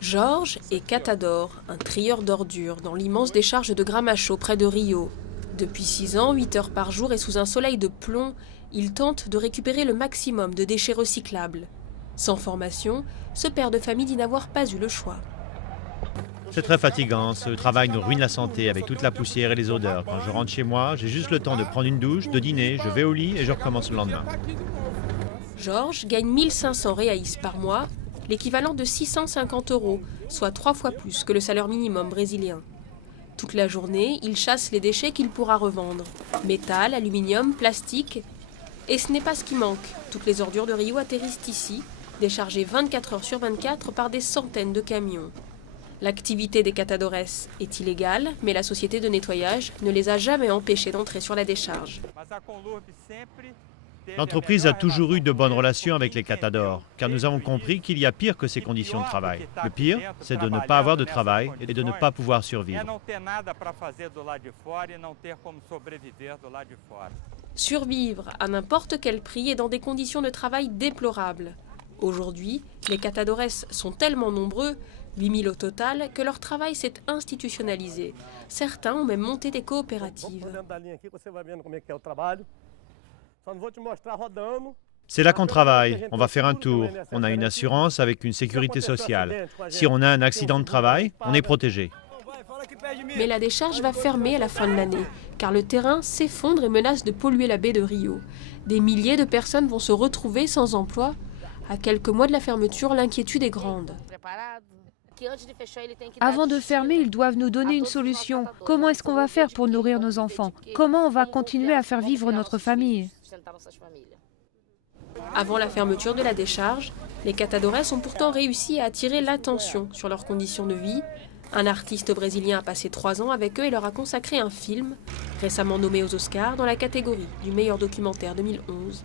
Jorge est catador, un trieur d'ordures dans l'immense décharge de Gramacho près de Rio. Depuis 6 ans, 8 heures par jour et sous un soleil de plomb, il tente de récupérer le maximum de déchets recyclables. Sans formation, ce père de famille dit n'avoir pas eu le choix. C'est très fatigant, ce travail nous ruine la santé avec toute la poussière et les odeurs. Quand je rentre chez moi, j'ai juste le temps de prendre une douche, de dîner, je vais au lit et je recommence le lendemain. Jorge gagne 1500 reais par mois, l'équivalent de 650 €, soit 3 fois plus que le salaire minimum brésilien. Toute la journée, il chasse les déchets qu'il pourra revendre. Métal, aluminium, plastique. Et ce n'est pas ce qui manque. Toutes les ordures de Rio atterrissent ici, déchargées 24 heures sur 24 par des centaines de camions. L'activité des catadores est illégale, mais la société de nettoyage ne les a jamais empêchés d'entrer sur la décharge. L'entreprise a toujours eu de bonnes relations avec les catadors, car nous avons compris qu'il y a pire que ces conditions de travail. Le pire, c'est de ne pas avoir de travail et de ne pas pouvoir survivre. Survivre à n'importe quel prix et dans des conditions de travail déplorables. Aujourd'hui, les catadores sont tellement nombreux, 8000 au total, que leur travail s'est institutionnalisé. Certains ont même monté des coopératives. C'est là qu'on travaille, on va faire un tour, on a une assurance avec une sécurité sociale. Si on a un accident de travail, on est protégé. Mais la décharge va fermer à la fin de l'année, car le terrain s'effondre et menace de polluer la baie de Rio. Des milliers de personnes vont se retrouver sans emploi. À quelques mois de la fermeture, l'inquiétude est grande. Avant de fermer, ils doivent nous donner une solution. Comment est-ce qu'on va faire pour nourrir nos enfants? Comment on va continuer à faire vivre notre famille? Avant la fermeture de la décharge, les catadores ont pourtant réussi à attirer l'attention sur leurs conditions de vie. Un artiste brésilien a passé 3 ans avec eux et leur a consacré un film, récemment nommé aux Oscars dans la catégorie du meilleur documentaire 2011.